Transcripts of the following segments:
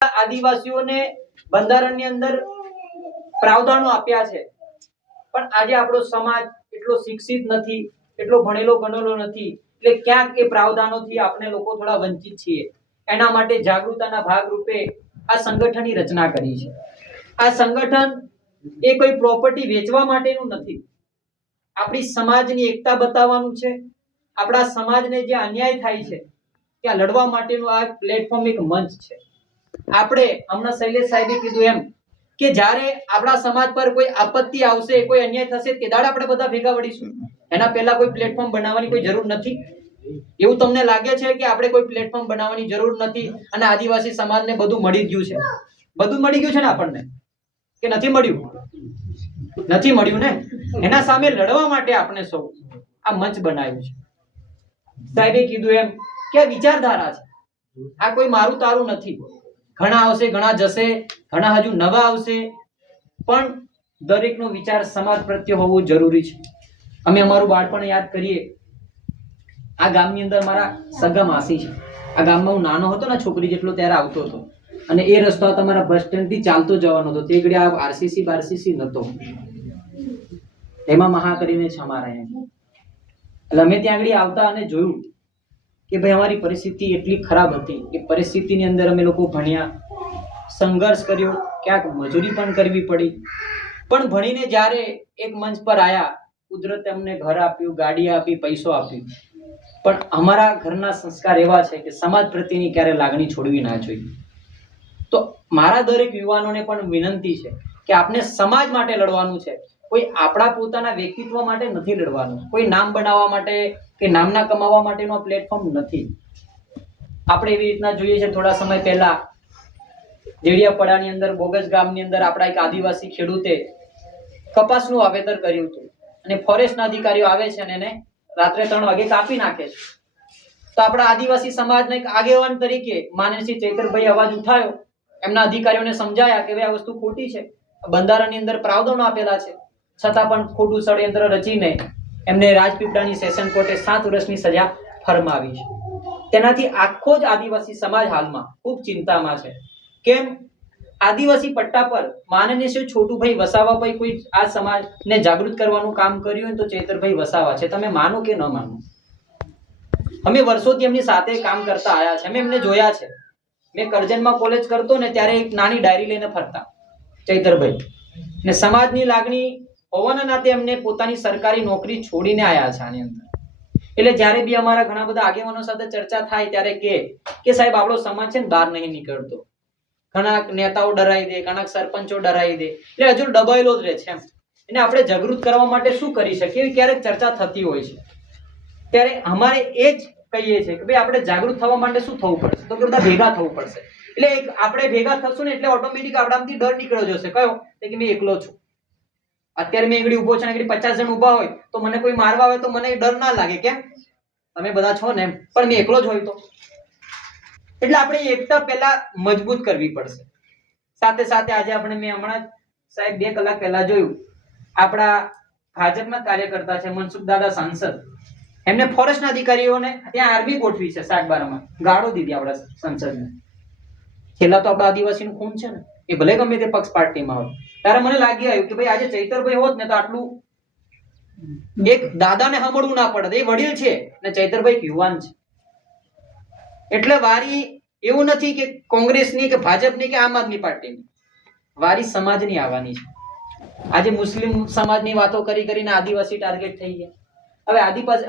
આદિવાસીઓને બંધારણની અંદર પ્રાવધાનો આપ્યા છે, પણ આજે આપણો સમાજ એટલો શિક્ષિત નથી, એટલો ભણેલો ગણેલો નથી, એટલે ક્યાંક એ પ્રાવધાનોથી આપણે લોકો થોડા વંચિત છીએ. એના માટે જાગૃતતાના ભાગરૂપે આ સંગઠનની રચના કરી છે. આ સંગઠન એ કોઈ પ્રોપર્ટી વેચવા માટેનું નથી, આપણી સમાજની એકતા બતાવવાનું છે. આપણા સમાજને જે અન્યાય થાય છે ત્યાં લડવા માટેનું આ પ્લેટફોર્મ, એક મંચ છે. આપણે હમણાં શૈલેષ સાહેબે કીધું એમ કે જ્યારે આપણા સમાજ પર કોઈ આપત્તિ આવશે, કોઈ અન્યાય થશે, તે દાડે આપણે બધા ભેગા વળીશું. એના પહેલા કોઈ પ્લેટફોર્મ બનાવવાની કોઈ જરૂર નથી. એવું તમને લાગે છે કે આપણે કોઈ પ્લેટફોર્મ બનાવવાની જરૂર નથી અને આદિવાસી સમાજને બધું મળી ગયું છે? બધું મળી ગયું છે ને આપણને, કે નથી મળ્યું? નથી મળ્યું ને. એના સામે લડવા માટે આપણે સૌ આ મંચ બનાવ્યું છે. સાહેબે કીધું એમ કે આ વિચારધારા છે, આ કોઈ મારું તારું નથી. ઘણા આવશે, ઘણા જશે, ઘણા હજુ નવા આવશે, પણ દરેકનો વિચાર સમાજ પ્રત્યે હોવો જરૂરી છે. અમે અમારું બાળપણ યાદ કરીએ. આ ગામની અંદર મારા સગા માસી છે. આ ગામમાં હું નાનો હતો ને, છોકરી જેટલો, ત્યારે આવતો હતો અને એ રસ્તો તમારા બસ સ્ટેન્ડ થી ચાલતો જવાનો હતો. તે ઘડી આ આરસીસી બારસીસી નતો, એમાં મહા કરીને છે અમારા એમ. એટલે અમે ત્યાં આગળ આવતા અને જોયું કે ભાઈ અમારી પરિસ્થિતિ એટલી ખરાબ હતી. એ પરિસ્થિતિની અંદર અમે લોકો ભણ્યા, સંઘર્ષ કર્યો, ક્યાંક મજૂરી પણ કરવી પડી, પણ ભણીને જ્યારે એક મંચ પર આયા, કુદરતે અમને ઘર આપ્યું, ગાડી આપી, પૈસો આપ્યું, પણ અમારા ઘરના સંસ્કાર એવા છે કે સમાજ પ્રત્યેની ક્યારે લાગણી છોડવી ના જોઈએ. તો મારા દરેક યુવાનોને પણ વિનંતી છે કે આપણે સમાજ માટે લડવાનું છે. કોઈ આપણા પોતાના વ્યક્તિત્વ માટે નથી લડવાનું, કોઈ નામ બનાવવા માટે કે નામના કમાવા માટેનો પ્લેટફોર્મ નથી. આપણે એવી રીતના જોઈએ છે, થોડા સમય પહેલા દેડિયાપાડાની અંદર, બોગસ ગામની અંદર આપણા એક આદિવાસી ખેડૂતે કપાસનું વાવેતર કર્યું હતું અને ફોરેસ્ટના અધિકારીઓ આવે છે અને એને રાત્રે 3 વાગે કાપી નાખે છે. તો આપણા આદિવાસી સમાજના એક આગેવાન તરીકે માનનીય શ્રી ચૈતરભાઈ અવાજ ઉઠાયો, એમના અધિકારીઓને સમજાયા કે ભાઈ આ વસ્તુ ખોટી છે, બંધારણની અંદર પ્રાવધાનો આપેલા છે, છતાં પણ ખોટું ષડયંત્ર રચીને એમને રાજપીપળાની સેશન કોર્ટે 7 વર્ષની સજા ફરમાવી છે. તેનાથી આખો જ આદિવાસી સમાજ હાલમાં ખૂબ ચિંતામાં છે. કેમ? આદિવાસી પટ્ટા પર માનનીય શ્રી છોટુભાઈ વસાવા ભાઈ કોઈ આ સમાજને જાગૃત કરવાનું કામ કર્યું તો ચૈતરભાઈ વસાવા છે. તમે માનો કે ન માનો, અમે વર્ષોથી એમની સાથે કામ કરતા આયા છે. અમે એમને જોયા છે. મેં કરજણમાં કોલેજ કરતો ને ત્યારે એક નાની ડાયરી લઈને ફરતા ચૈતરભાઈ, ને સમાજની લાગણી હોવાના નાતે એમને પોતાની સરકારી નોકરી છોડીને આયા છે આની અંદર. એટલે જ્યારે બી અમારા ઘણા બધા આગેવાનો સાથે ચર્ચા થાય ત્યારે કે સાહેબ આપણો સમાજ છે ને બહાર નહીં નીકળતો. ઘણા નેતાઓ ડરાઈ દે, ઘણા સરપંચો ડરાઈ દે, એટલે હજુ દબાયેલો જ રહે છે એમ. એને આપણે જાગૃત કરવા માટે શું કરી શકીએ એવી ક્યારેક ચર્ચા થતી હોય છે. ત્યારે અમારે એ જ કહીએ છીએ કે ભાઈ આપણે જાગૃત થવા માટે શું થવું પડશે? તો બધા ભેગા થવું પડશે. એટલે આપણે ભેગા થશું ને એટલે ઓટોમેટિક આપણામાંથી ડર નીકળ્યો જશે. કયો? કે મેં એકલો છું. અત્યારે મેં એકડી ઉભો છું, એકડી 50 જણ ઊભા હોય તો મને કોઈ મારવા આવે તો મને ડર ના લાગે. કેમ? તમે બધા છો ને એમ. પણ મેં એકલો જ હોય તો. એટલે આપણે એકતા પહેલા મજબૂત કરવી પડશે. સાથે સાથે આજે આપણે, મેં હમણાં સાહેબ 2 કલાક પહેલા જોયું, આપણા ભાજપના કાર્યકર્તા છે મનસુખ દાદા સાંસદ, એમને ફોરેસ્ટના અધિકારીઓને ત્યાં આર્મી ગોઠવી છે 7/12માં, ગાળો દીધી આપણા સંસદને. છેલ્લા તો આપણા આદિવાસીનું ખૂન છે ને, એ ભલે ગમે તે પક્ષ પાર્ટીમાં હોય. ત્યારે મને લાગી આવ્યું કે ભાઈ આજે ચૈતરભાઈ હોત ને તો આટલું એક દાદાને સાંભળવું ના પડે. એ વડીલ છે ને ચૈતરભાઈ યુવાન છે. એટલે વારી એવું નથી કે કોંગ્રેસની કે ભાજપની કે આમ આદમી પાર્ટીની, વારી સમાજની આવવાની છે. આજે મુસ્લિમ સમાજની વાતો કરી કરીને આદિવાસી ટાર્ગેટ થઈ ગયા. હવે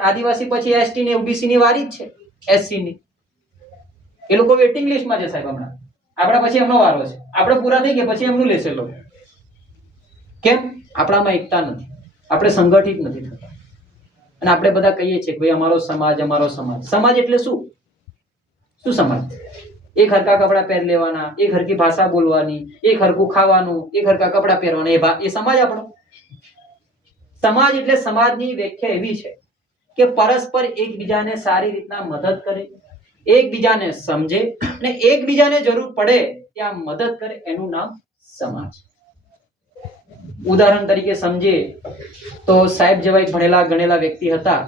આદિવાસી પછી એસટી ને ઓબીસી ની વારી જ છે, એસસી ની. એ લોકો વેટિંગ લિસ્ટમાં છે સાહેબ. હમણાં આપણા પછી એમનો વારો છે. આપણે પૂરા થઈ ગયા પછી એમનું લેશે લોકો. કેમ? આપણામાં એકતા નથી, આપણે સંગઠિત નથી થતા. અને આપણે બધા કહીએ છીએ કે ભાઈ અમારો સમાજ, અમારો સમાજ. સમાજ એટલે શું? શું સમાજ? એક હરખા કપડા પહેર લેવાના, એક હરખી ભાષા બોલવાની, એક હરખું ખાવાનું, એક હરખા કપડા પહેરવાના, એ સમાજ આપણો? સમાજ એટલે, સમાજની વ્યાખ્યા એવી છે કે પરસ્પર એકબીજાને સારી રીતના મદદ કરે, એકબીજાને સમજે અને એકબીજાને જરૂર પડે ત્યાં મદદ કરે, એનું નામ સમાજ. ઉદાહરણ તરીકે સમજીએ તો સાહેબ જેવા એક ભણેલા ગણેલા વ્યક્તિ હતા.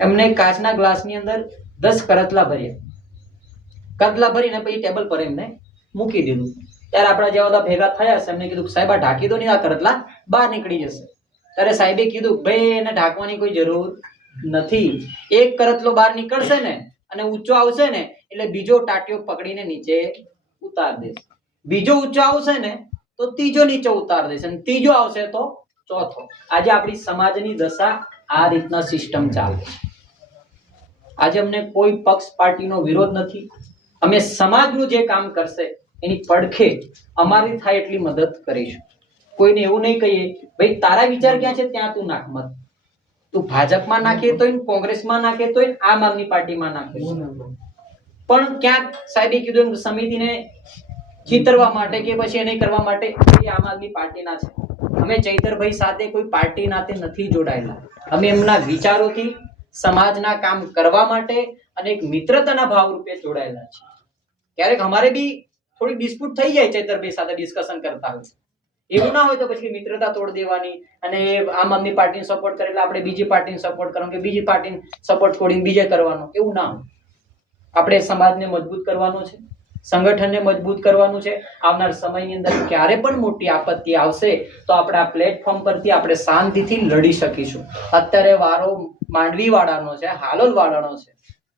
એમને કાચના ગ્લાસની અંદર 10 કરતલા ભર્યા. કરતલા ભરીને પછી ટેબલ પર એમને મૂકી દીધું. ત્યારે આપણા જેવા બધા ભેગા થયા છે, એમને કીધું સાહેબ આ ઢાંકી દો નહીં, આ કરતલા બહાર નીકળી જશે. ત્યારે સાહેબે કીધું ભાઈ એને ઢાંકવાની કોઈ જરૂર નથી. એક કરતલો બહાર નીકળશે ને અને ઊંચો આવશે ને એટલે બીજો ટાટિયો પકડીને નીચે ઉતાર દેશે. બીજો ઊંચો આવશે ને તો ત્રીજો નીચે ઉતાર દેશે અને ત્રીજો આવશે તો ચોથો. આજે આપણી સમાજની દશા આ રીતના સિસ્ટમ ચાલે છે. આજે અમને કોઈ પક્ષ પાર્ટીનો વિરોધ નથી. અમે સમાજનું જે કામ કરશે એની પડખે અમારી થાય એટલી મદદ કરીશું. કોઈને એવું નહીં કહીએ ભાઈ તારા વિચાર ક્યાં છે ત્યાં તું નાખ મત. તું ભાજપમાં નાખે તોય, કોંગ્રેસમાં નાખે તોય, આમ આદમી પાર્ટીમાં નાખે, પણ ક્યાંક સાહેબે કીધું એમ સમિતિને ચિતરવા માટે કે પછી એને કરવા માટે એ આમ આદમી પાર્ટીના છે. અમે ચૈતરભાઈ સાથે કોઈ પાર્ટી નાતે નથી જોડાયેલા. અમે એમના વિચારોથી સમાજના કામ કરવા માટે અને એક મિત્રતાના ભાવ રૂપે જોડાયેલા છીએ. ક્યારેક અમારે બી થોડી ડિસ્પ્યુટ થઈ જાય ચૈતરભાઈ સાથે ડિસ્કશન કરતા હોય. એવું ના હોય તો પછી મિત્રતા તોડ દેવાની અને આમ આદમી પાર્ટીને સપોર્ટ કરે એટલે આપણે બીજી પાર્ટીને સપોર્ટ કરવાનો કે બીજી પાર્ટીને સપોર્ટ છોડીને બીજે કરવાનો, એવું ના હોય. આપણે સમાજને મજબૂત કરવાનો છે, સંગઠનને મજબૂત કરવાનું છે. આવનાર સમયની અંદર ક્યારે પણ મોટી આપત્તિ આવશે તો આપણે આ પ્લેટફોર્મ પરથી આપણે શાંતિથી લડી શકીશું. અત્યારે વારો માંડવી વાળાનો છે, હાલોલ વાળાનો છે,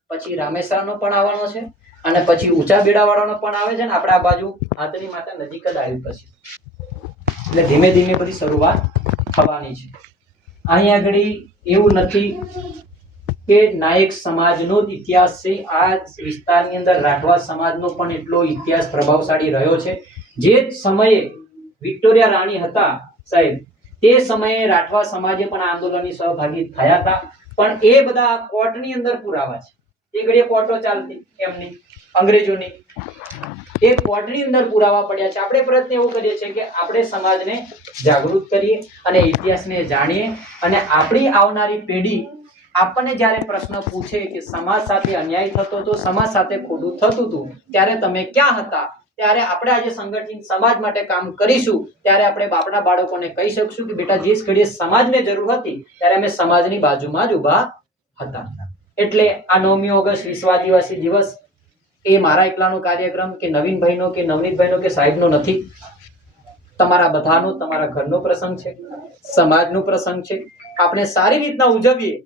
પછી રામેશ્વરનો પણ આવવાનો છે અને પછી ઊંચા બેડા વાળાનો પણ આવે છે ને આપણે આ બાજુ હાથની માતા નજીક જ આવી પછી. એટલે ધીમે ધીમે બધી શરૂઆત થવાની છે. અહીં આગળ એવું નથી કે નાયક સમાજનો જ ઇતિહાસ છે. આ વિસ્તારની અંદર રાઠવા સમાજનો પણ એટલો ઇતિહાસ પ્રભાવશાળી રહ્યો છે. જે સમયે વિક્ટોરિયા રાણી હતા સાહેબ, તે સમયે રાઠવા સમાજે પણ આંદોલનની સહભાગી થયા હતા. પણ એ બધા કોર્ટની અંદર પુરાવા છે. એ ઘડીએ કોર્ટો ચાલતી એમની અંગ્રેજોની, એ કોર્ટની અંદર પુરાવા પડ્યા છે. આપણે પ્રયત્ન એવો કરીએ છીએ કે આપણે સમાજને જાગૃત કરીએ અને ઇતિહાસને જાણીએ અને આપણી આવનારી પેઢી આપણને જ્યારે પ્રશ્ન પૂછે કે સમાજ સાથે અન્યાય થતો હતો, સમાજ સાથે ખોટું થતું હતું, ત્યારે તમે ક્યાં હતા, ત્યારે આપણે આજે સંગઠિત સમાજ માટે કામ કરીશું. ત્યારે આપણે આપણા બાળકોને કહી શકશું કે બેટા જે ઘડીએ સમાજને જરૂર હતી ત્યારે અમે સમાજની બાજુમાં જ ઊભા હતા. એટલે આ 9મી ઓગસ્ટ વિશ્વ આદિવાસી દિવસ એ મારા એકલાનો કાર્યક્રમ કે નવીનભાઈનો કે નવનીતભાઈનો કે સાહેબનો નથી. તમારા બધાનો, તમારા ઘરનો પ્રસંગ છે, સમાજનો પ્રસંગ છે. આપણે સારી રીતના ઉજવીએ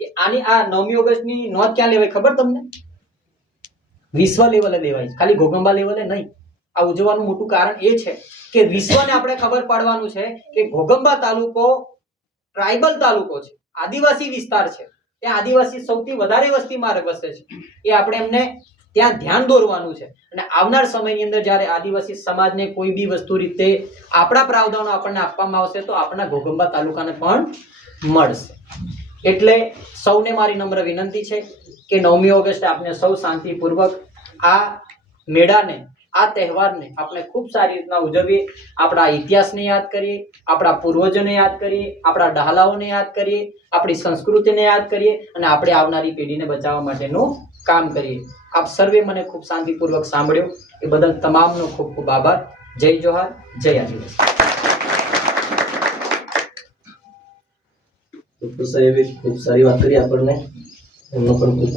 કે આની આ 9મી ઓગસ્ટની નોંધ ક્યાં લેવાય ખબર તમને? વિશ્વ લેવલે લેવાય, ખાલી ઘોગંબા લેવલે નહીં. આ ઉજવવાનું મોટું કારણ એ છે કે વિશ્વને આપણે ખબર પાડવાનું છે કે ઘોગંબા તાલુકો ટ્રાઇબલ તાલુકો છે, આદિવાસી વિસ્તાર છે. ત્યાં આદિવાસી સૌથી વધારે વસ્તીમાં વસે છે. એ આપણે એમને ત્યાં ધ્યાન દોરવાનું છે. અને આવનાર સમયની અંદર જ્યારે આદિવાસી સમાજને કોઈ બી વસ્તુ રીતે આપણા પ્રાવધાનો આપણને આપવામાં આવશે તો આપણા ઘોગંબા તાલુકાને પણ મળશે. એટલે સૌને મારી નમ્ર વિનંતી છે કે 9મી ઓગસ્ટે આપણે સૌ શાંતિપૂર્વક આ મેળાને, આ તહેવારને આપણે ખૂબ સારી રીતના ઉજવીએ. આપણા ઇતિહાસને યાદ કરીએ, આપણા પૂર્વજોને યાદ કરીએ, આપણા ડહાલાઓને યાદ કરીએ, આપણી સંસ્કૃતિને યાદ કરીએ અને આપણે આવનારી પેઢીને બચાવવા માટેનું કામ કરીએ. આપ સર્વે મને ખૂબ શાંતિપૂર્વક સાંભળ્યો એ બદલ તમામનો ખૂબ ખૂબ આભાર. જય જોહાર, જય આદિવાસી. ડોક્ટર સાહેબે ખૂબ સારી વાત કરી આપણને, એમનો પણ ખૂબ